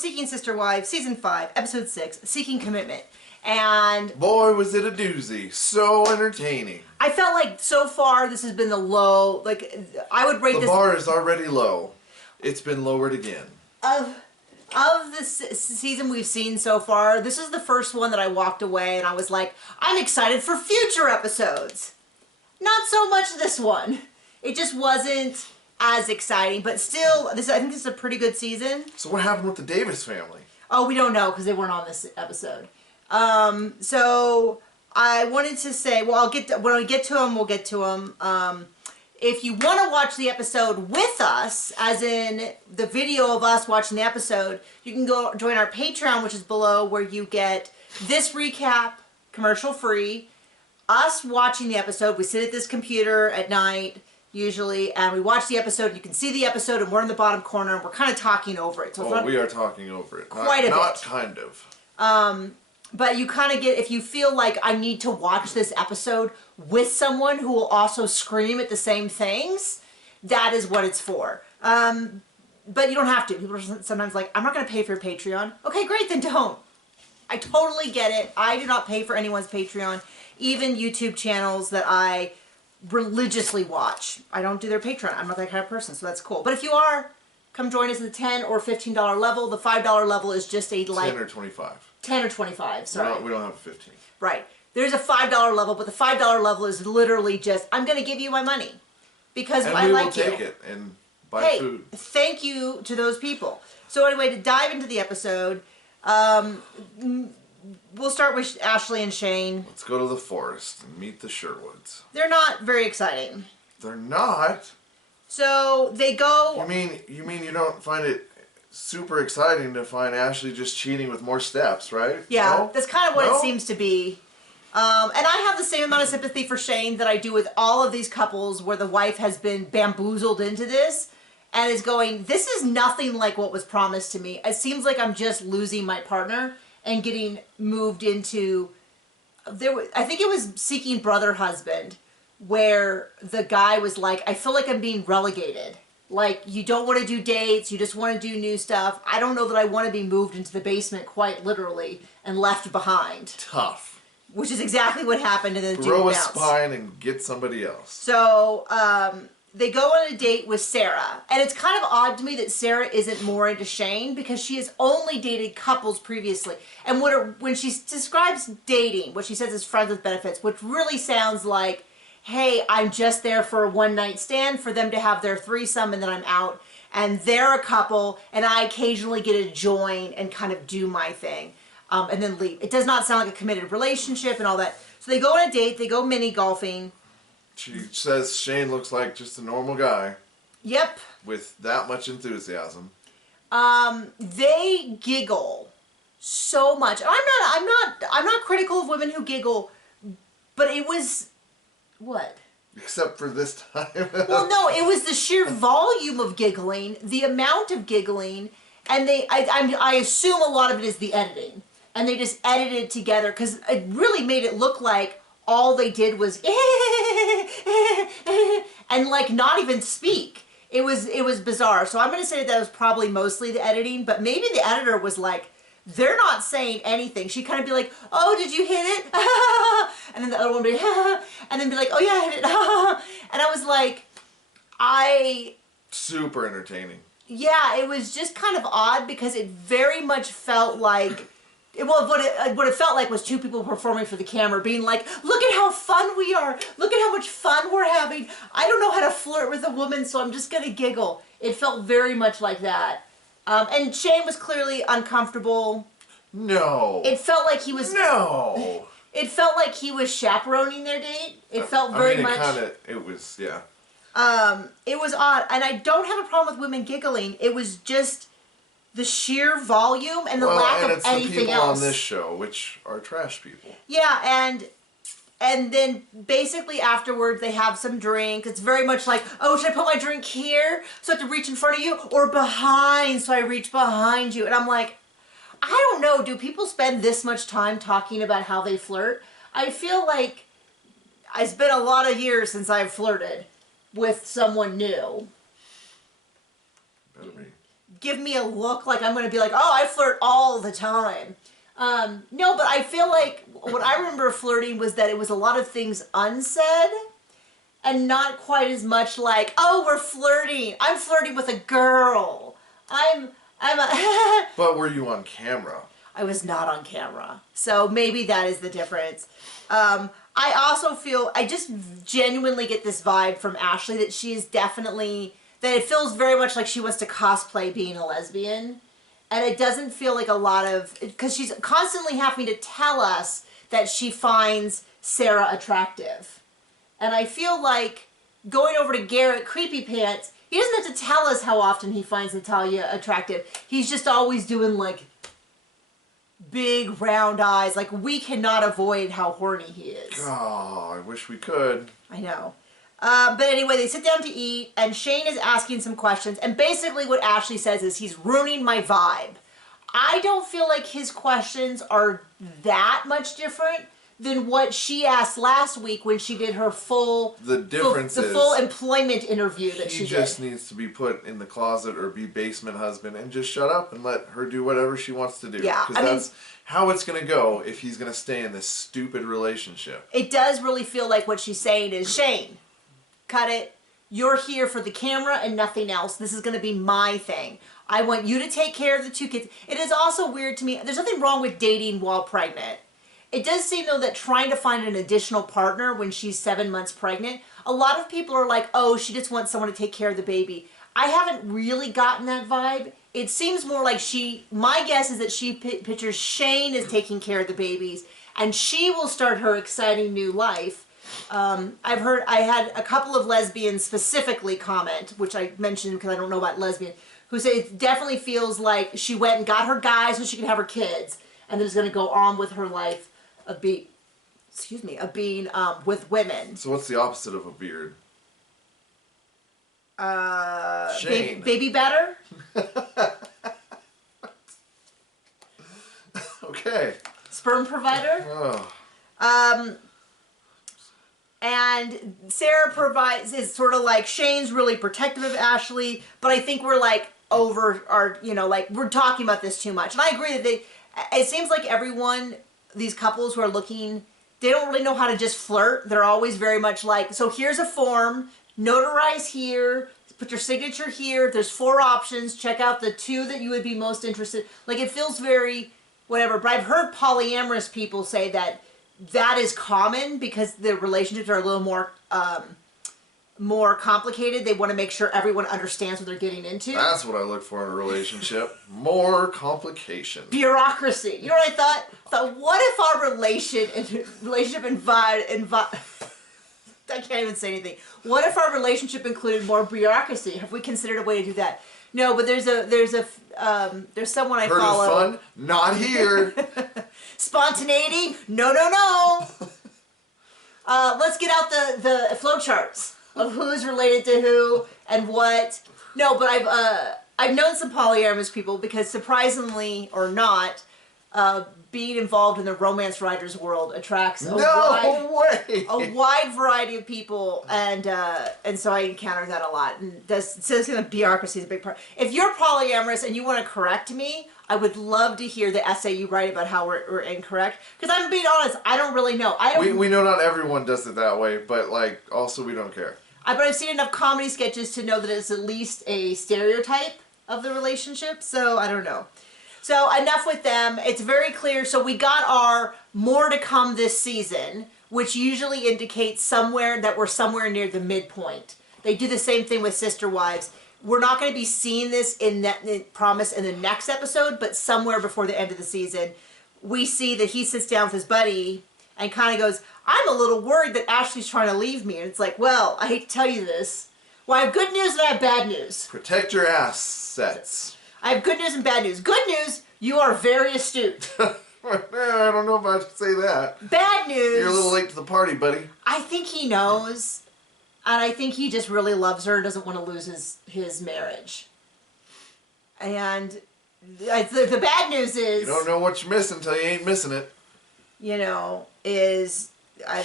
Seeking Sister Wives, Season 5, Episode 6, Seeking Commitment. And boy, was it a doozy. So entertaining. I felt like so far this has been the low, like, I would rate the this... The bar is already low. It's been lowered again. Of the season we've seen so far, this is the first one that I walked away and I was like, I'm excited for future episodes. Not so much this one. It just wasn't as exciting, but still, I think this is a pretty good season. So what happened with the Davis family? Oh, we don't know because they weren't on this episode. So I wanted to say, well, when we get to them, we'll get to them. If you want to watch the episode with us, as in the video of us watching the episode, you can go join our Patreon, which is below, where you get this recap, commercial free, us watching the episode. We sit at this computer at night, usually, and we watch the episode. You can see the episode, and we're in the bottom corner, and we're kind of talking over it. So we are talking over it. Quite a bit. Not kind of. But you kind of get, if you feel like I need to watch this episode with someone who will also scream at the same things, that is what it's for. But you don't have to. People are sometimes like, I'm not going to pay for your Patreon. Okay, great, then don't. I totally get it. I do not pay for anyone's Patreon, even YouTube channels that I religiously watch. I don't do their Patreon. I'm not that kind of person, so that's cool. But if you are, come join us at the $10 or $15 level. The $5 level is just a like 10 or 25. 10 or 25, sorry. We don't have a 15. Right. There's a $5 level, but the $5 level is literally just, I'm going to give you my money because I like you. And we will take it and buy food. Thank you to those people. So anyway, to dive into the episode, we'll start with Ashley and Shane. Let's go to the forest and meet the Sherwoods. They're not very exciting. They're not? So they go... You mean you don't find it super exciting to find Ashley just cheating with more steps, right? Yeah, no? That's kind of what it seems to be. And I have the same amount of sympathy for Shane that I do with all of these couples where the wife has been bamboozled into this and is going, this is nothing like what was promised to me. It seems like I'm just losing my partner and getting moved into... I think it was Seeking Brother Husband, where the guy was like, I feel like I'm being relegated. Like, you don't want to do dates, you just want to do new stuff. I don't know that I want to be moved into the basement quite literally and left behind. Tough. Which is exactly what happened in the dude Throw a bounce. spine and get somebody else. So, they go on a date with Sarah. And it's kind of odd to me that Sarah isn't more into Shane because she has only dated couples previously. And when she describes dating, what she says is friends with benefits, which really sounds like, hey, I'm just there for a one-night stand for them to have their threesome and then I'm out. And they're a couple and I occasionally get to join and kind of do my thing and then leave. It does not sound like a committed relationship and all that. So they go on a date, they go mini golfing. She says Shane looks like just a normal guy. Yep. With that much enthusiasm. They giggle so much. I'm not critical of women who giggle, but it was... What? Except for this time. Well, no, it was the sheer volume of giggling, the amount of giggling, and I assume a lot of it is the editing. And they just edited it together because it really made it look like all they did was and like not even speak. It was bizarre. So I'm going to say that was probably mostly the editing, but maybe the editor was like, they're not saying anything. She'd kind of be like, oh, did you hit it? And then the other one would be, and then be like, oh yeah, I hit it. And I was like, super entertaining. Yeah, it was just kind of odd because it very much felt like, well, what it felt like was two people performing for the camera being like, look at how fun we are. Look at how much fun we're having. I don't know how to flirt with a woman, so I'm just going to giggle. It felt very much like that. And Shane was clearly uncomfortable. No. It felt like he was... No. It felt like he was chaperoning their date. It felt very much... It was, yeah. It was odd. And I don't have a problem with women giggling. It was just the sheer volume and the lack of anything else. And it's the people on this show, which are trash people. Yeah, and then basically afterwards they have some drink. It's very much like, oh, should I put my drink here so I have to reach in front of you? Or behind so I reach behind you? And I'm like, I don't know. Do people spend this much time talking about how they flirt? I feel like it's been a lot of years since I've flirted with someone new. Better be. give me a look like I'm going to be like, oh, I flirt all the time. No, but I feel like what I remember flirting was that it was a lot of things unsaid and not quite as much like, oh, we're flirting. I'm flirting with a girl. I'm a... But were you on camera? I was not on camera. So maybe that is the difference. I also feel, I just genuinely get this vibe from Ashley that she is definitely, that it feels very much like she wants to cosplay being a lesbian. And it doesn't feel like a lot of, because she's constantly having to tell us that she finds Sarah attractive. And I feel like going over to Garrick Creepy Pants, he doesn't have to tell us how often he finds Natalia attractive. He's just always doing like big round eyes. Like we cannot avoid how horny he is. Oh, I wish we could. I know. But anyway, they sit down to eat, and Shane is asking some questions, and basically what Ashley says is he's ruining my vibe. I don't feel like his questions are that much different than what she asked last week when she did her full... The difference is... The full employment interview that she did. He just needs to be put in the closet or be basement husband and just shut up and let her do whatever she wants to do. Yeah, because that's how it's going to go if he's going to stay in this stupid relationship. It does really feel like what she's saying is, Shane, cut it. You're here for the camera and nothing else. This is going to be my thing. I want you to take care of the two kids. It is also weird to me. There's nothing wrong with dating while pregnant. It does seem, though, that trying to find an additional partner when she's 7 months pregnant, a lot of people are like, oh, she just wants someone to take care of the baby. I haven't really gotten that vibe. It seems more like my guess is that she pictures Shane as taking care of the babies, and she will start her exciting new life. I had a couple of lesbians specifically comment, which I mentioned because I don't know about lesbian, who say it definitely feels like she went and got her guys so she can have her kids, and then is going to go on with her life of being with women. So what's the opposite of a beard? Shane. Baby better? Okay. Sperm provider? Oh. And Sarah is sort of like, Shane's really protective of Ashley, but I think we're like we're talking about this too much. And I agree that it seems like these couples who are looking, they don't really know how to just flirt. They're always very much like, so here's a form, notarize here, put your signature here, there's 4 options, check out the 2 that you would be most interested. Like it feels very whatever, but I've heard polyamorous people say that is common because the relationships are a little more complicated. They want to make sure everyone understands what they're getting into. That's what I look for in a relationship. More complication. Bureaucracy. You know what I thought? I thought, what if our relationship I can't even say anything. What if our relationship included more bureaucracy? Have we considered a way to do that? No, but there's someone I follow. Heard of fun? Not here. Spontaneity? No, no, no. Let's get out the flowcharts of who's related to who and what. No, but I've known some polyamorous people because surprisingly or not, being involved in the romance writers world attracts a wide variety of people, and so I encounter that a lot. And the bureaucracy is a big part. If you're polyamorous and you want to correct me, I would love to hear the essay you write about how we're incorrect. Because I'm being honest, I don't really know. We know not everyone does it that way, but like also we don't care. But I've seen enough comedy sketches to know that it's at least a stereotype of the relationship. So I don't know. So enough with them. It's very clear. So we got our more to come this season, which usually indicates that we're somewhere near the midpoint. They do the same thing with Sister Wives. We're not going to be seeing this promise in the next episode, but somewhere before the end of the season, we see that he sits down with his buddy and kind of goes, I'm a little worried that Ashley's trying to leave me. And it's like, well, I hate to tell you this. Well, I have good news and I have bad news. Protect your assets. I have good news and bad news. Good news, you are very astute. I don't know if I should say that. Bad news. You're a little late to the party, buddy. I think he knows. And I think he just really loves her and doesn't want to lose his marriage. And the bad news is... You don't know what you're missing until you ain't missing it. I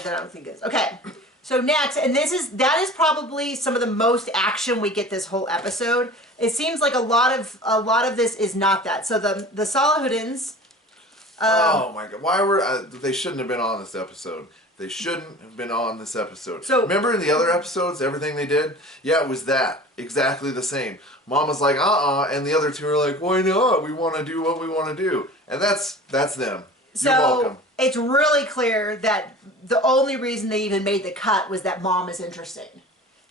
don't think it's... Okay. So next, and that is probably some of the most action we get this whole episode. It seems like a lot of this is not that. So the Salahuddins. Oh my God! Why were they shouldn't have been on this episode? They shouldn't have been on this episode. So remember in the other episodes, everything they did? Yeah, it was that exactly the same. Mom was like, and the other two are like, why not? We want to do what we want to do, and that's them. So you're welcome. It's really clear that the only reason they even made the cut was that Mom is interesting.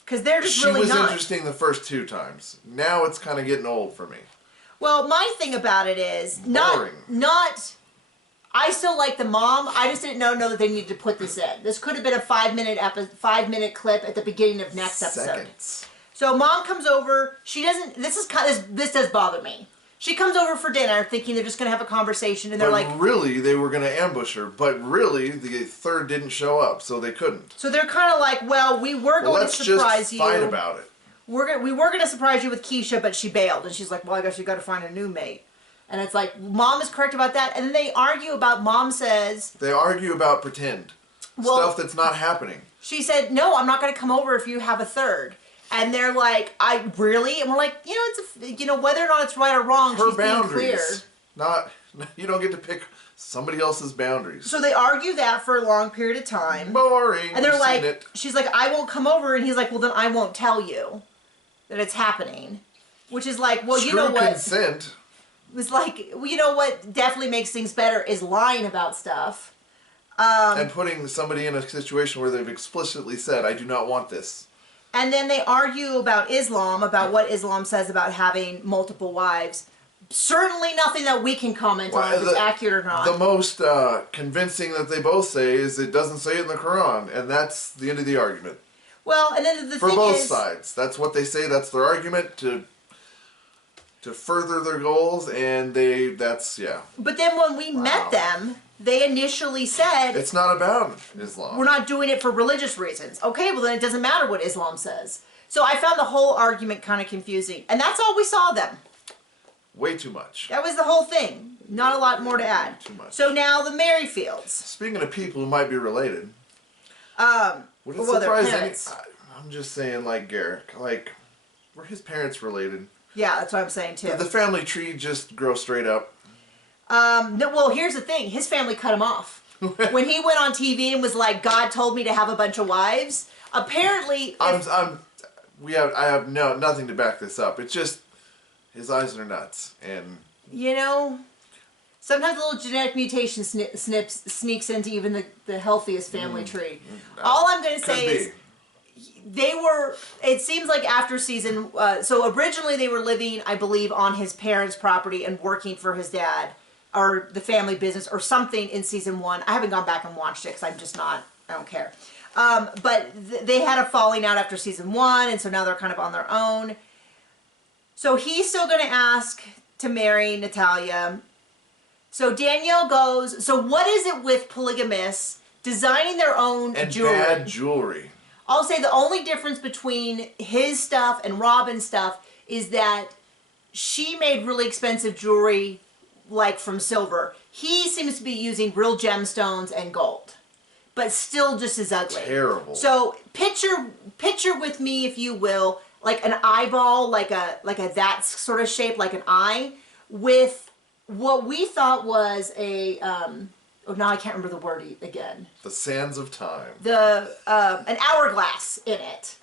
Because they're just really not. She was interesting the first 2 times. Now it's kind of getting old for me. Well, my thing about it is boring. Not. I still like the mom. I just didn't know that they needed to put this in. This could have been a 5-minute clip at the beginning of next episode. Seconds. So Mom comes over. She doesn't. This does bother me. She comes over for dinner thinking they're just going to have a conversation, and they're like... really, they were going to ambush her. But really, the third didn't show up, so they couldn't. So they're kind of like, well, we were going to surprise you. Let's just fight about it. We were going to surprise you with Keisha, but she bailed. And she's like, well, I guess you got to find a new mate. And it's like, Mom is correct about that. And then they argue about, Mom says... They argue about pretend. Stuff that's not happening. She said, no, I'm not going to come over if you have a third. And they're like, I really? And we're like, whether or not it's right or wrong, she's being clear. You don't get to pick somebody else's boundaries. So they argue that for a long period of time. Boring. And they're like, she's like, I won't come over. And he's like, well, then I won't tell you that it's happening. Which is like, well, you know what? Consent. It was like, well, you know what definitely makes things better is lying about stuff. And putting somebody in a situation where they've explicitly said, I do not want this. And then they argue about Islam, about what Islam says about having multiple wives. Certainly nothing that we can comment on if it's accurate or not. The most convincing that they both say is it doesn't say it in the Quran, and that's the end of the argument. Well, and then the for thing both is, sides, that's what they say. That's their argument to further their goals, and that's. But then when we met them, they initially said... It's not about Islam. We're not doing it for religious reasons. Okay, well then it doesn't matter what Islam says. So I found the whole argument kind of confusing. And that's all we saw them. Way too much. That was the whole thing. Not a lot more to add. Too much. So now the Merrifields. Speaking of people who might be related. Would it surprise any... I'm just saying, like Garrick. Like, were his parents related? Yeah, that's what I'm saying too. Did the family tree just grow straight up? No, well, here's the thing. His family cut him off. When he went on TV and was like, God told me to have a bunch of wives, apparently... I have nothing to back this up. It's just, his eyes are nuts. And sometimes a little genetic mutation sneaks into even the healthiest family tree. All I'm going to say is... it seems like after season... so originally they were living, I believe, on his parents' property and working for his dad. Or the family business, or something in season 1. I haven't gone back and watched it because I'm just not, I don't care. But they had a falling out after season 1, and so now they're kind of on their own. So he's still going to ask to marry Natalia. So Dannielle goes, so what is it with polygamists designing their own jewelry? And bad jewelry. I'll say the only difference between his stuff and Robin's stuff is that she made really expensive jewelry like from silver. He seems to be using real gemstones and gold, but still just as ugly. Terrible. So picture with me, if you will, like an eyeball, like a that sort of shape, like an eye, with what we thought was a now I can't remember the word again. The sands of time. An hourglass in it.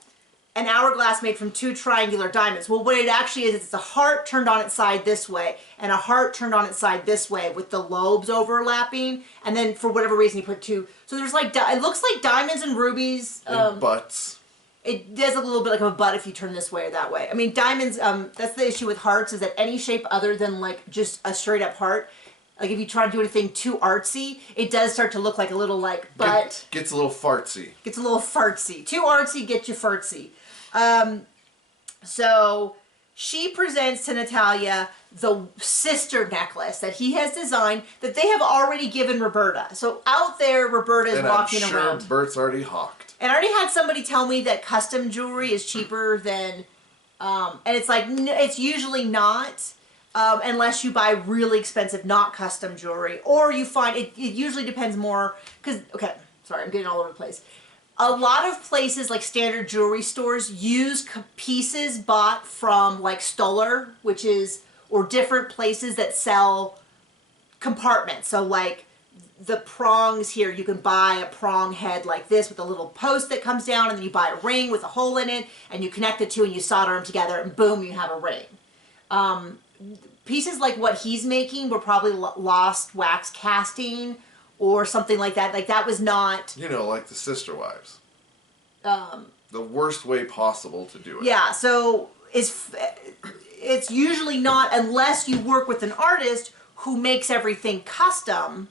An hourglass made from 2 triangular diamonds. Well, what it actually is, it's a heart turned on its side this way, and a heart turned on its side this way, with the lobes overlapping, and then for whatever reason you put 2. So there's like, it looks like diamonds and rubies. And butts. It does look a little bit like a butt if you turn this way or that way. I mean, diamonds, that's the issue with hearts, is that any shape other than like just a straight up heart, like if you try to do anything too artsy, it does start to look like a little like butt. Gets a little fartsy. Gets a little fartsy. Too artsy, get you fartsy. So she presents to Natalia the sister necklace that he has designed that they have already given Roberta. So out there, Roberta is walking around. I'm sure Bert's already hawked. And I already had somebody tell me that custom jewelry is cheaper than, and it's like, it's usually not, unless you buy really expensive, not custom jewelry, or you find, it usually depends more, because, okay, sorry, I'm getting all over the place. a lot of places like standard jewelry stores use pieces bought from like Stoller, which is, or different places that sell compartments. So like the prongs here, you can buy a prong head like this with a little post that comes down, and then you buy a ring with a hole in it, and you connect the two and you solder them together, and boom, you have a ring. Pieces like what he's making were probably lost wax casting or something like that. Like that was not... You know, like the Sister Wives. The worst way possible to do it. Yeah, so it's usually not, unless you work with an artist who makes everything custom.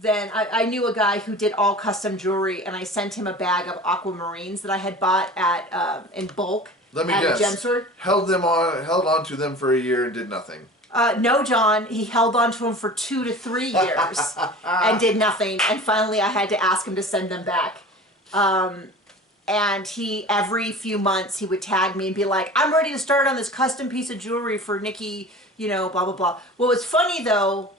Then I knew a guy who did all custom jewelry, and I sent him a bag of aquamarines that I had bought at in bulk. Let me at guess. A gem store. Held on to them for a year and did nothing. No, John. He held on to them for 2 to 3 years and did nothing. And finally, I had to ask him to send them back. And he, every few months, he would tag me and be like, "I'm ready to start on this custom piece of jewelry for Nikki, you know, blah, blah, blah." What was funny, though,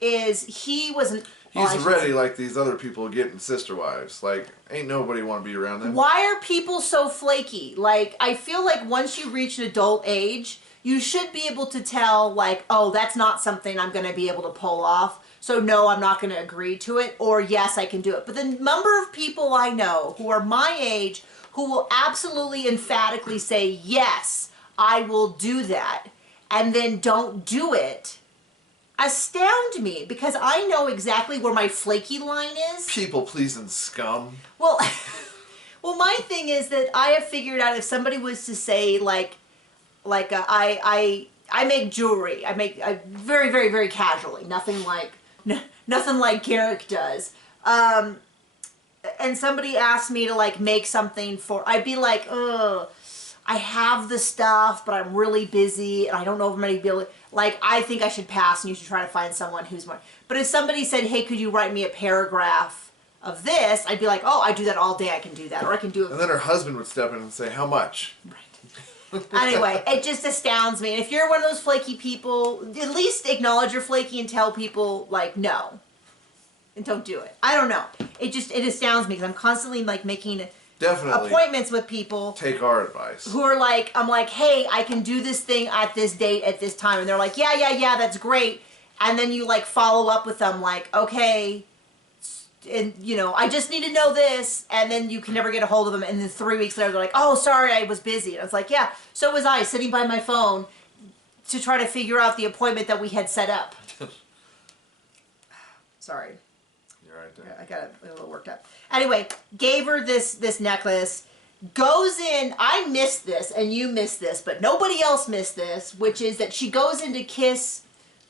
is he wasn't... He's ready like these other people getting Sister Wives. Like, ain't nobody want to be around them. Why are people so flaky? Like, I feel like once you reach an adult age, you should be able to tell, like, oh, that's not something I'm going to be able to pull off. So, no, I'm not going to agree to it. Or, yes, I can do it. But the number of people I know who are my age who will absolutely emphatically say, yes, I will do that, and then don't do it, astound me, because I know exactly where my flaky line is. People pleasing scum. Well, well, my thing is that I have figured out if somebody was to say I make jewelry. I make very, very, very casually. Nothing like Garrick does. And somebody asked me to like make something for, I'd be like, ugh. I have the stuff, but I'm really busy, and I don't know if I'm going to be able to... Like, I think I should pass, and you should try to find someone who's more... But if somebody said, hey, could you write me a paragraph of this? I'd be like, oh, I do that all day, I can do that. Or I can do it... And then her husband would step in and say, how much? Right. Anyway, it just astounds me. And if you're one of those flaky people, at least acknowledge you're flaky and tell people, like, no. And don't do it. I don't know. It astounds me, because I'm constantly, like, making... Definitely. Appointments with people. Take our advice. Who are like, I'm like, hey, I can do this thing at this date at this time. And they're like, yeah, that's great. And then you like follow up with them like, okay, and you know, I just need to know this. And then you can never get a hold of them. And then 3 weeks later, they're like, oh, sorry, I was busy. And I was like, yeah, so was I, sitting by my phone to try to figure out the appointment that we had set up. Sorry. Right there. I got a little worked up. Anyway, gave her this necklace, goes in, I missed this and you missed this, but nobody else missed this, which is that she goes in to kiss,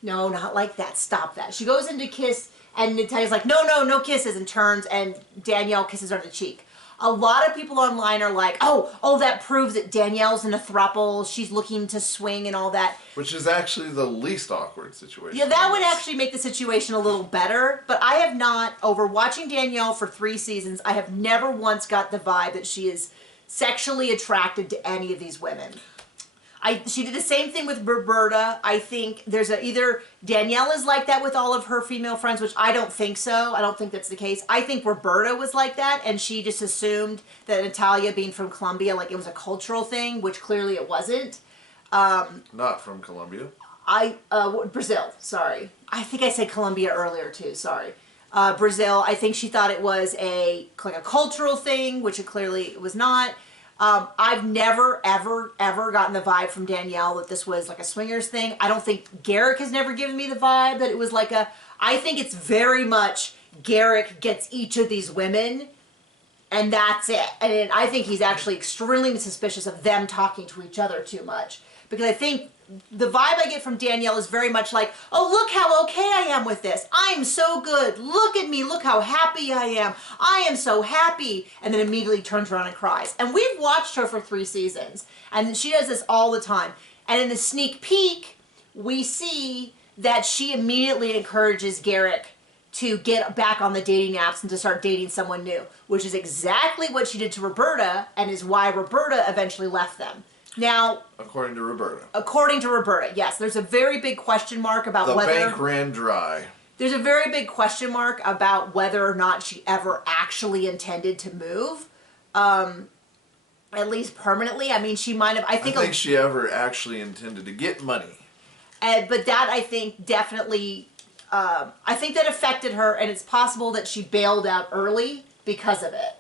no, not like that, stop that. She goes in to kiss and Natalia's like, no kisses, and turns and Dannielle kisses her on the cheek. A lot of people online are like, oh, that proves that Dannielle's in a throuple, she's looking to swing and all that. Which is actually the least awkward situation. Yeah, that would actually make the situation a little better, but I have not, over watching Dannielle for 3 seasons, I have never once got the vibe that she is sexually attracted to any of these women. She did the same thing with Roberta. I think there's either Dannielle is like that with all of her female friends, which I don't think so. I don't think that's the case. I think Roberta was like that, and she just assumed that Natalia being from Colombia, like it was a cultural thing, which clearly it wasn't. Not from Colombia. Brazil, sorry. I think I said Colombia earlier too, sorry. Brazil, I think she thought it was like a cultural thing, which it clearly was not. I've never, ever gotten the vibe from Dannielle that this was like a swingers thing. I don't think Garrick has never given me the vibe that it was like I think it's very much Garrick gets each of these women and that's it. And I think he's actually extremely suspicious of them talking to each other too much. Because I think the vibe I get from Dannielle is very much like, oh, look how okay I am with this. I'm so good. Look at me. Look how happy I am. I am so happy. And then immediately turns around and cries. And we've watched her for 3 seasons. And she does this all the time. And in the sneak peek, we see that she immediately encourages Garrick to get back on the dating apps and to start dating someone new, which is exactly what she did to Roberta and is why Roberta eventually left them. Now, according to Roberta. According to Roberta, yes. There's a very big question mark about whether... The bank ran dry. there's a very big question mark about whether or not she ever actually intended to move, at least permanently. I mean, she might have. I think she ever actually intended to get money. But that, I think, definitely, I think that affected her, and it's possible that she bailed out early because of it.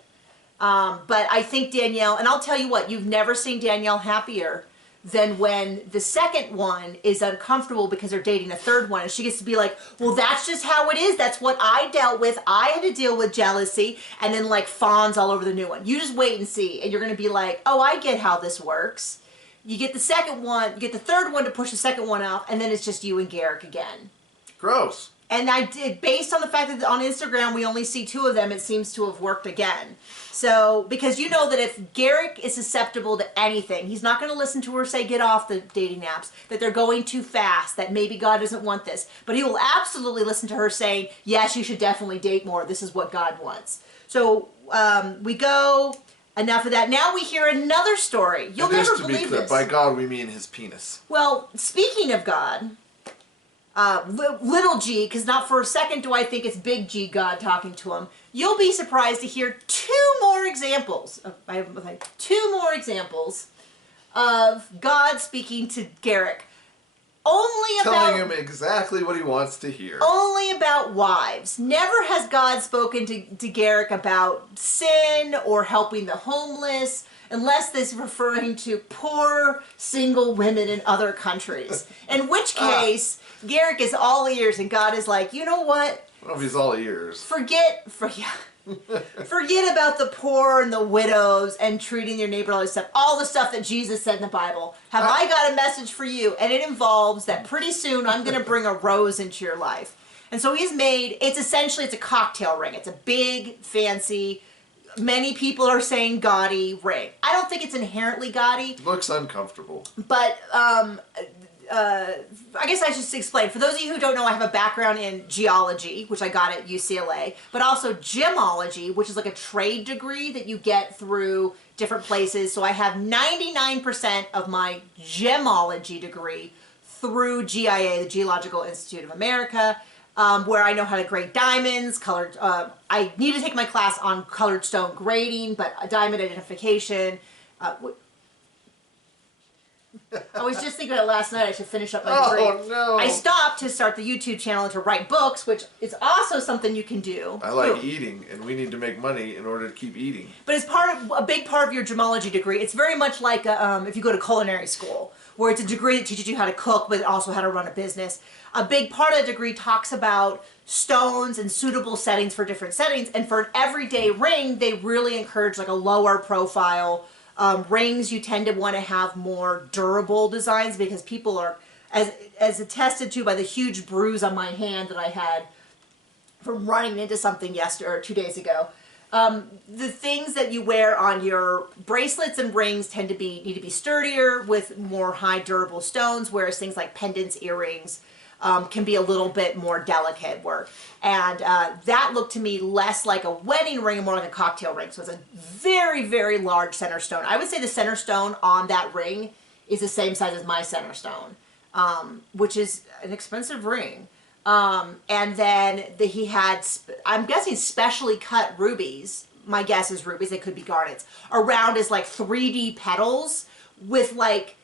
But I think Dannielle, and I'll tell you what, you've never seen Dannielle happier than when the second one is uncomfortable because they're dating a third one, and she gets to be like, well, that's just how it is. That's what I dealt with. I had to deal with jealousy, and then like fawns all over the new one. You just wait and see, and you're going to be like, oh, I get how this works. You get the second one, you get the third one to push the second one off, and then it's just you and Garrick again. Gross. And I did, based on the fact that on Instagram we only see 2 of them, it seems to have worked again. So, because you know that if Garrick is susceptible to anything, he's not going to listen to her say get off the dating apps, that they're going too fast, that maybe God doesn't want this. But he will absolutely listen to her saying, yes, you should definitely date more. This is what God wants. So, we go, enough of that. Now we hear another story. You'll never believe this. By God, we mean his penis. Well, speaking of God, little g, because not for a second do I think it's big G God talking to him. You'll be surprised to hear 2 more examples. I have like 2 more examples of God speaking to Garrick. Telling him exactly what he wants to hear. Only about wives. Never has God spoken to Garrick about sin or helping the homeless, unless this is referring to poor single women in other countries. In which case, Garrick is all ears, and God is like, you know what? I don't know if he's all ears. Forget about the poor and the widows and treating your neighbor, all the stuff that Jesus said in the Bible. Have I got a message for you? And it involves that pretty soon I'm going to bring a rose into your life. And so he's made, it's a cocktail ring. It's a big, fancy, many people are saying gaudy ring. I don't think it's inherently gaudy. It looks uncomfortable. But, I guess I should explain. For those of you who don't know, I have a background in geology, which I got at UCLA, but also gemology, which is like a trade degree that you get through different places. So I have 99% of my gemology degree through GIA, the Geological Institute of America, where I know how to grade diamonds, colored, I need to take my class on colored stone grading, but diamond identification, I was just thinking about last night I should finish up my degree. Oh, no. I stopped to start the YouTube channel and to write books, which is also something you can do. I like eating, and we need to make money in order to keep eating. But as a big part of your gemology degree, it's very much like if you go to culinary school, where it's a degree that teaches you how to cook, but also how to run a business. A big part of the degree talks about stones and suitable settings for different settings, and for an everyday ring, they really encourage like a lower profile rings. You tend to want to have more durable designs because people are, as attested to by the huge bruise on my hand that I had from running into something yesterday or 2 days ago. The things that you wear on your bracelets and rings need to be sturdier with more high durable stones, whereas things like pendants, earrings, can be a little bit more delicate work. And that looked to me less like a wedding ring and more like a cocktail ring. So it's a very, very large center stone. I would say the center stone on that ring is the same size as my center stone, which is an expensive ring. And then he had, I'm guessing, specially cut rubies. My guess is rubies, they could be garnets, around his like 3D petals with like,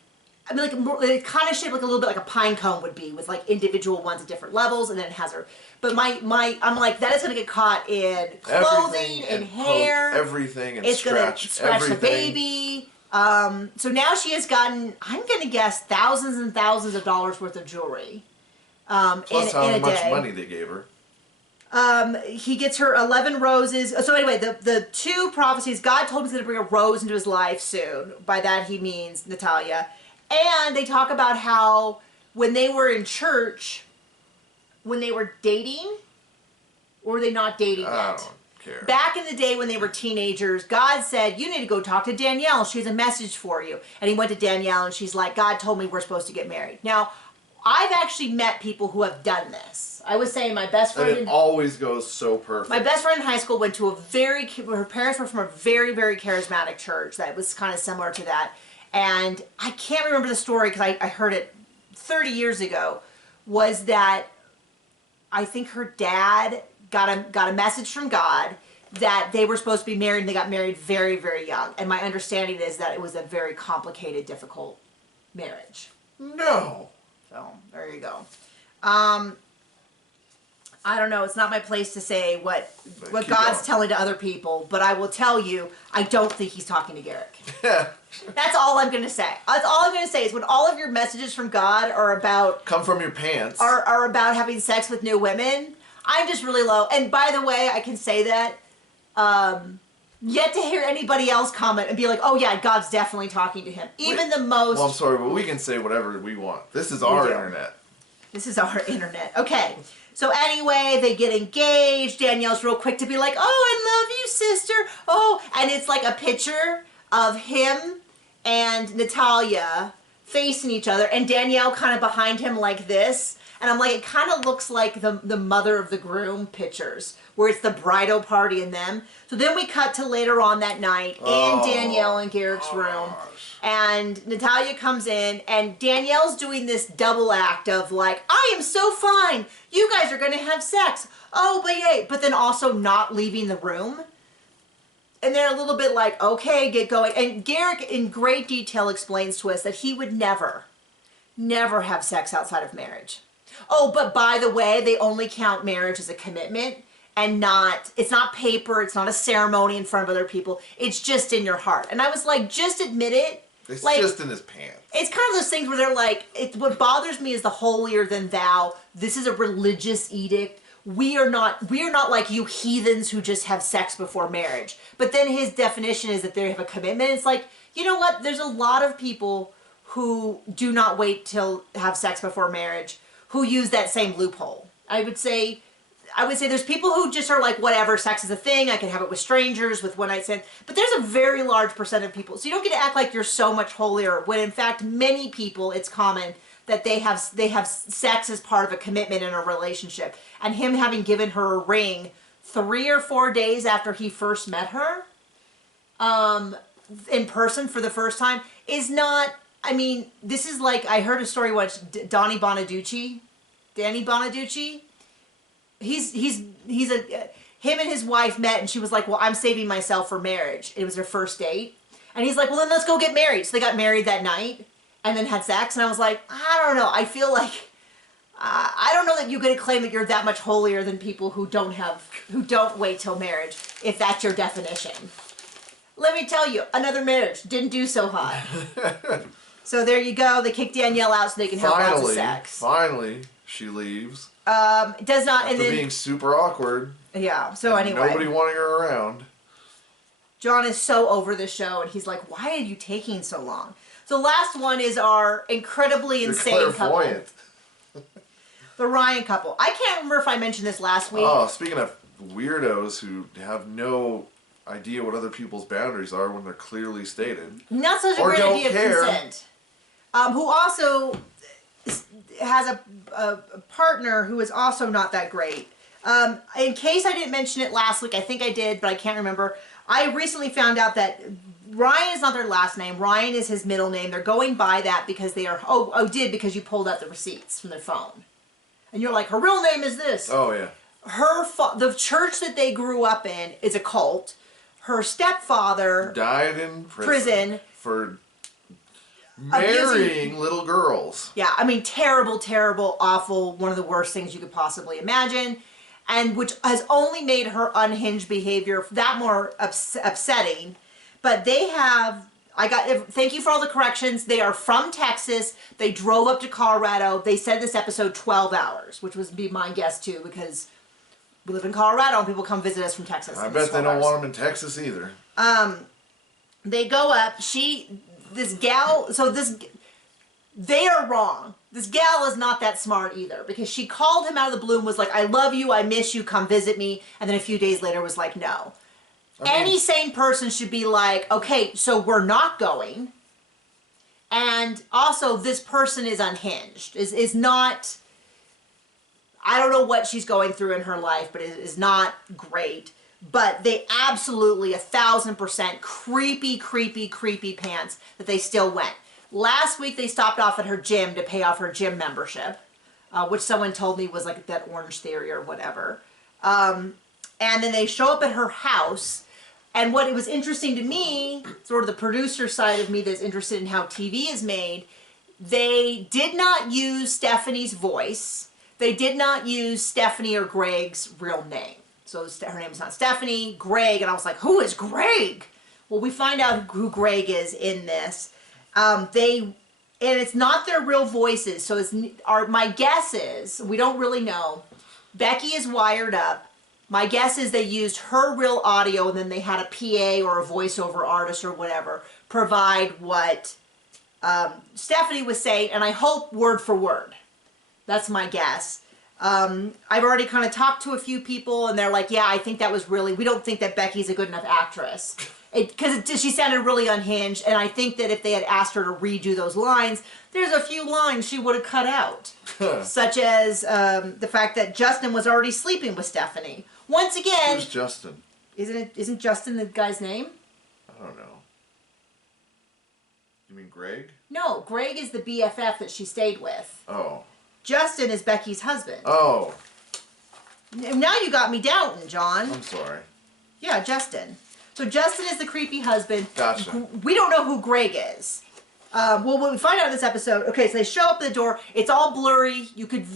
I mean, like kind of shaped like a little bit like a pine cone would be, with like individual ones at different levels, and then it has her. But I'm like, that is going to get caught in clothing and hair. Everything, and it's going to scratch everything. The baby. So now she has gotten, I'm going to guess, thousands and thousands of dollars worth of jewelry. Plus how much day. money they gave her. He gets her 11 roses. So anyway, the 2 prophecies, God told him he's going to bring a rose into his life soon. By that he means Natalia. And they talk about how when they were in church, when they were dating, or were they not dating yet? I don't care. Back in the day when they were teenagers, God said, you need to go talk to Dannielle. She has a message for you. And he went to Dannielle and she's like, God told me we're supposed to get married. Now, I've actually met people who have done this. I was saying my best friend... And it always goes so perfect. My best friend in high school went to her parents were from a very, very charismatic church that was kind of similar to that. And I can't remember the story because I heard it 30 years ago, was that I think her dad got a message from God that they were supposed to be married, and they got married very, very young. And my understanding is that it was a very complicated, difficult marriage. No. So there you go. I don't know. It's not my place to say what God's telling to other people, but I will tell you, I don't think he's talking to Garrick. That's all I'm going to say. That's all I'm going to say is when all of your messages from God are about... Come from your pants. Are about having sex with new women, I'm just really low. And by the way, I can say that, yet to hear anybody else comment and be like, oh yeah, God's definitely talking to him. Even the most... Well, I'm sorry, but we can say whatever we want. This is our internet. This is our internet. Okay. So anyway, they get engaged. Danielle's real quick to be like, oh, I love you, sister. Oh, and it's like a picture of him and Natalia facing each other, and Dannielle kind of behind him like this. And I'm like, it kind of looks like the mother of the groom pictures, where it's the bridal party and them. So then we cut to later on that night in Dannielle and Garrick's room. And Natalia comes in, and Danielle's doing this double act of like, I am so fine. You guys are going to have sex. Oh, but yay. But then also not leaving the room. And they're a little bit like, okay, get going. And Garrick in great detail explains to us that he would never have sex outside of marriage. Oh, but by the way, they only count marriage as a commitment and it's not paper, it's not a ceremony in front of other people. It's just in your heart. And I was like, just admit it. It's like, just in his pants. It's kind of those things where they're like, what bothers me is the holier than thou. This is a religious edict. We are not like you heathens who just have sex before marriage. But then his definition is that they have a commitment. It's like, you know what? There's a lot of people who do not wait till have sex before marriage who use that same loophole. I would say there's people who just are like, whatever, sex is a thing. I can have it with strangers, with one night stand. But there's a very large percent of people. So you don't get to act like you're so much holier when in fact many people, it's common that they have sex as part of a commitment in a relationship. And him having given her a ring 3 or 4 days after he first met her, in person for the first time is not, I mean, this is like, I heard a story once, Danny Bonaducci, him and his wife met and she was like, well, I'm saving myself for marriage. It was their first date. And he's like, well, then let's go get married. So they got married that night and then had sex. And I was like, I don't know. I feel like, I don't know that you get to claim that you're that much holier than people who don't wait till marriage, if that's your definition. Let me tell you, another marriage didn't do so hot. So there you go. They kick Dannielle out so they can have lots of sex. Finally, she leaves. It does not. After being super awkward. Yeah. So anyway, nobody wanting her around. John is so over the show, and he's like, "Why are you taking so long?" So last one is our incredibly insane couple, the Ryan couple. I can't remember if I mentioned this last week. Oh, speaking of weirdos who have no idea what other people's boundaries are when they're clearly stated. Not such a great idea of consent. Who also has a partner who is also not that great. In case I didn't mention it last week, I think I did, but I can't remember. I recently found out that Ryan is not their last name. Ryan is his middle name. They're going by that because they are, because you pulled out the receipts from their phone. And you're like, her real name is this. Oh, yeah. The church that they grew up in is a cult. Her stepfather died in prison for marrying little girls. Yeah, I mean, terrible, terrible, awful, one of the worst things you could possibly imagine, and which has only made her unhinged behavior that more upsetting. But they have, thank you for all the corrections. They are from Texas. They drove up to Colorado. They said this episode 12 hours, which would be my guess too, because we live in Colorado and people come visit us from Texas. I bet they don't want them in Texas either. They go up, they are wrong. This gal is not that smart either, because she called him out of the blue and was like, I love you, I miss you, come visit me. And then a few days later was like, no. Any sane person should be like, okay, so we're not going. And also, this person is unhinged, is not, I don't know what she's going through in her life, but it is not great. But they absolutely 1,000% creepy pants that they still went. Last week they stopped off at her gym to pay off her gym membership. which someone told me was like that Orange Theory or whatever. And then they show up at her house. And what it was interesting to me, sort of the producer side of me that's interested in how TV is made, they did not use Stephanie's voice. They did not use Stephanie or Greg's real name. So her name is not Stephanie, Greg, and I was like, who is Greg? Well, we find out who Greg is in this. And it's not their real voices. So my guess is, we don't really know, Becky is wired up. My guess is they used her real audio and then they had a PA or a voiceover artist or whatever provide what Stephanie was saying, and I hope word for word. That's my guess. I've already kind of talked to a few people and they're like, yeah, I think that was really, we don't think that Becky's a good enough actress. Because she sounded really unhinged, and I think that if they had asked her to redo those lines, there's a few lines she would have cut out. Such as the fact that Justin was already sleeping with Stephanie. Once again... Who's Justin? Isn't Justin the guy's name? I don't know. You mean Greg? No, Greg is the BFF that she stayed with. Oh. Justin is Becky's husband. Oh. Now you got me doubting, John. I'm sorry. Yeah, Justin. So Justin is the creepy husband. Gotcha. We don't know who Greg is. Well, when we find out in this episode, okay, so they show up at the door. It's all blurry. You could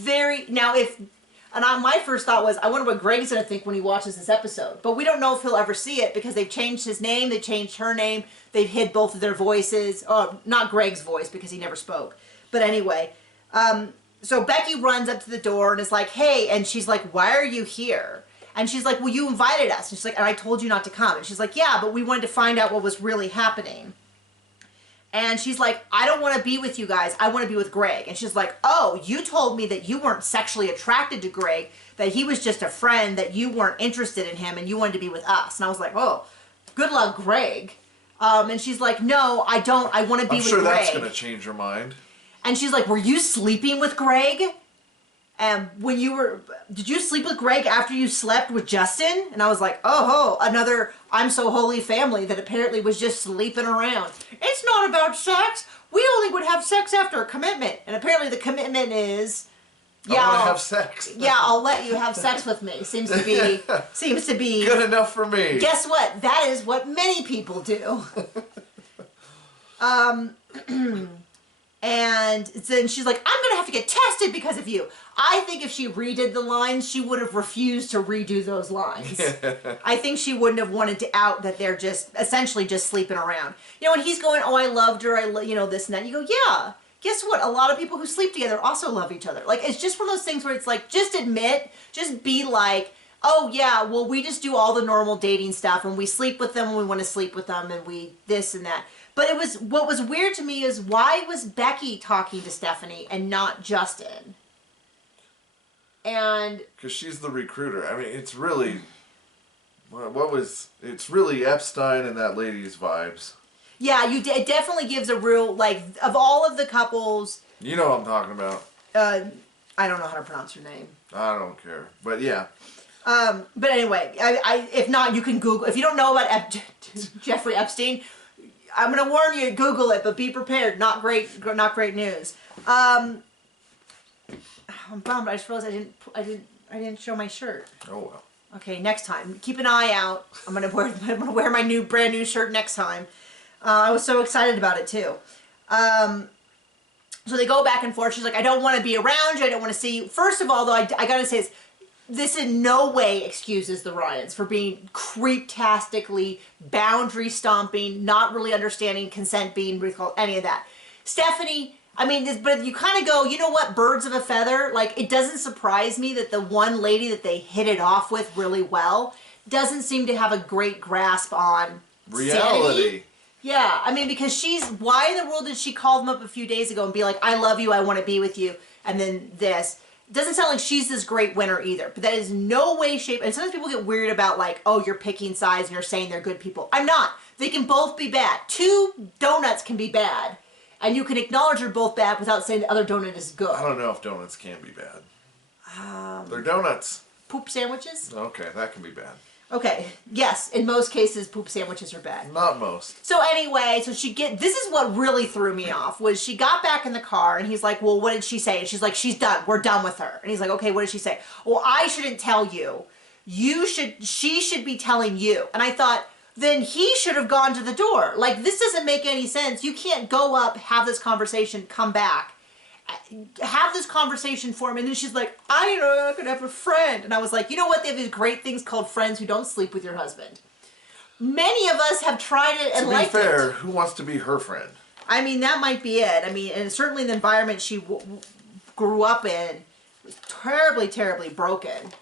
my first thought was, I wonder what Greg's going to think when he watches this episode. But we don't know if he'll ever see it because they've changed his name. They've changed her name. They've hid both of their voices. Oh, not Greg's voice because he never spoke. But anyway, so Becky runs up to the door and is like, hey, and she's like, why are you here? And she's like, well, you invited us. And she's like, and I told you not to come. And she's like, yeah, but we wanted to find out what was really happening. And she's like, I don't want to be with you guys. I want to be with Greg. And she's like, oh, you told me that you weren't sexually attracted to Greg, that he was just a friend, that you weren't interested in him, and you wanted to be with us. And I was like, oh, good luck, Greg. And she's like, no, I don't. I want to be with Greg. I'm sure that's going to change her mind. And she's like, were you sleeping with Greg? And did you sleep with Greg after you slept with Justin? And I was like, oh, another I'm so holy family that apparently was just sleeping around. It's not about sex. We only would have sex after a commitment. And apparently the commitment is, yeah, I want to have sex. Yeah, I'll let you have sex with me. Seems to be good enough for me. Guess what? That is what many people do. And then she's like, I'm going to have to get tested because of you. I think if she redid the lines, she would have refused to redo those lines. I think she wouldn't have wanted to out that they're just essentially just sleeping around. You know, and he's going, oh, I loved her, this and that. You go, yeah, guess what? A lot of people who sleep together also love each other. Like, it's just one of those things where it's like, just admit, just be like, oh, yeah, well, we just do all the normal dating stuff, and we sleep with them when we want to sleep with them, and we this and that. But what was weird to me is, why was Becky talking to Stephanie and not Justin? And because she's the recruiter. I mean, it's really it's really Epstein and that lady's vibes. Yeah, it definitely gives a real, like, of all of the couples. You know what I'm talking about. I don't know how to pronounce her name. I don't care, but yeah. But anyway, if not, you can Google. If you don't know about Jeffrey Epstein, I'm going to warn you, Google it, but be prepared. Not great news. I'm bummed. I just realized I didn't show my shirt. Oh well. Okay, next time. Keep an eye out. I'm gonna wear my brand new shirt next time. I was so excited about it too. So they go back and forth. She's like, I don't want to be around you. I don't want to see you. First of all, though, I gotta say this in no way excuses the Ryans for being creep-tastically, boundary stomping, not really understanding consent being recalled, any of that. Stephanie, I mean, but you kind of go, you know what, birds of a feather. Like, it doesn't surprise me that the one lady that they hit it off with really well doesn't seem to have a great grasp on reality. Sanity. Yeah, I mean, because why in the world did she call them up a few days ago and be like, I love you, I want to be with you, and then this. Doesn't sound like she's this great winner either, but that is no way, shape, and sometimes people get weird about like, oh, you're picking sides and you're saying they're good people. I'm not. They can both be bad. Two donuts can be bad, and you can acknowledge they're both bad without saying the other donut is good. I don't know if donuts can be bad. They're donuts. Poop sandwiches? Okay, that can be bad. Okay, yes, in most cases, poop sandwiches are bad. Not most. So anyway, this is what really threw me off, was she got back in the car and he's like, well, what did she say? And she's like, she's done. We're done with her. And he's like, okay, what did she say? Well, I shouldn't tell you. She should be telling you. And I thought, then he should have gone to the door. Like, this doesn't make any sense. You can't go up, have this conversation, come back, have this conversation for him, and then she's like, I'm not gonna have a friend. And I was like, you know what? They have these great things called friends who don't sleep with your husband. Many of us have tried it and liked it. To be fair, who wants to be her friend? I mean, that might be it. I mean, and certainly the environment she grew up in was terribly, terribly broken.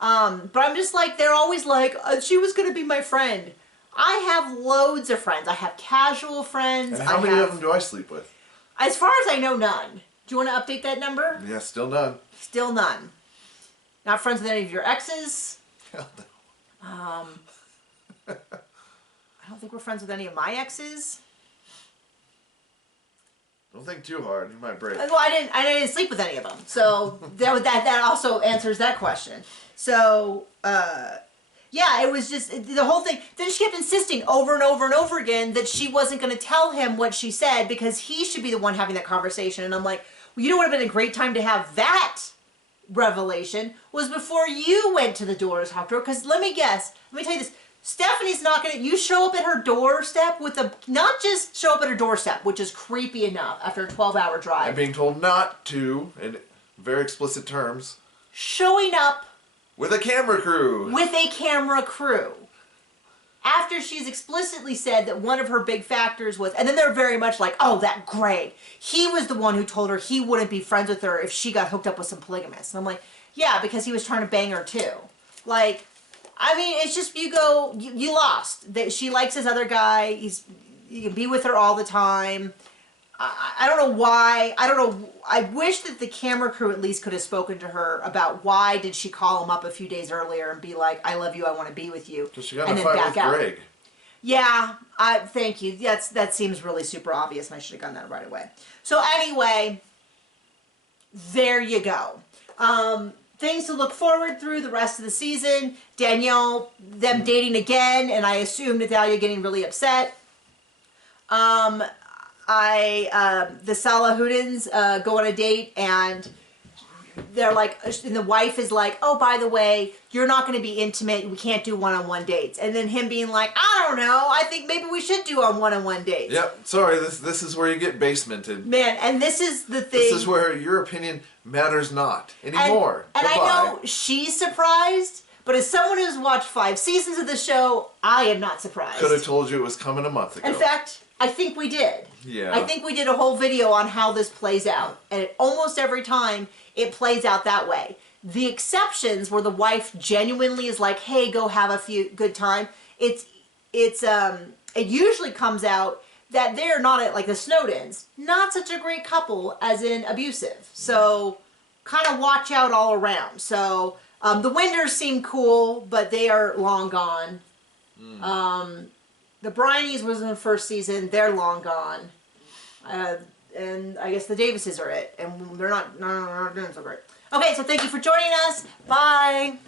But I'm just like, they're always like, she was gonna be my friend. I have loads of friends. I have casual friends. And how many of them do I sleep with? As far as I know, none. Do you want to update that number? Yeah, still none. Still none. Not friends with any of your exes? Hell no. I don't think we're friends with any of my exes. Don't think too hard. You might break. Well, I didn't sleep with any of them. So that also answers that question. So, yeah, it was just the whole thing. Then she kept insisting over and over and over again that she wasn't going to tell him what she said because he should be the one having that conversation. And I'm like, well, you know what would have been a great time to have that revelation was before you went to the door to talk to her. Because let me tell you this. Stephanie's not going to, you show up at her doorstep with not just show up at her doorstep, which is creepy enough after a 12-hour drive. I'm being told not to, in very explicit terms. Showing up with a camera crew. With a camera crew. After she's explicitly said that one of her big factors was, and then they're very much like, oh, that Greg. He was the one who told her he wouldn't be friends with her if she got hooked up with some polygamists. And I'm like, yeah, because he was trying to bang her too. Like, I mean, it's just, you lost. That she likes this other guy. You can be with her all the time. I don't know why. I don't know. I wish that the camera crew at least could have spoken to her about why did she call him up a few days earlier and be like, I love you, I want to be with you. Because she got in a fight with Greg. Yeah, thank you. That seems really super obvious and I should have gotten that right away. So anyway, there you go. Things to look forward through the rest of the season. Dannielle, them dating again, and I assume Natalia getting really upset. The Salahuddins go on a date and they're like, and the wife is like, oh, by the way, you're not going to be intimate. We can't do one-on-one dates. And then him being like, I don't know. I think maybe we should do on one-on-one dates. Yep. Sorry, this is where you get basemented. Man, and this is the thing. This is where your opinion matters not anymore. And I know she's surprised, but as someone who's watched 5 seasons of the show, I am not surprised. Could have told you it was coming a month ago. In fact, I think we did. Yeah. I think we did a whole video on how this plays out. And almost every time, it plays out that way. The exceptions where the wife genuinely is like, hey, go have a good time. It usually comes out that they're not like the Snowdens. Not such a great couple as in abusive. So kind of watch out all around. So the Winders seem cool, but they are long gone. The Bryanies was in the first season. They're long gone. And I guess the Davises are it. And they're not doing so great. Okay, so thank you for joining us. Bye.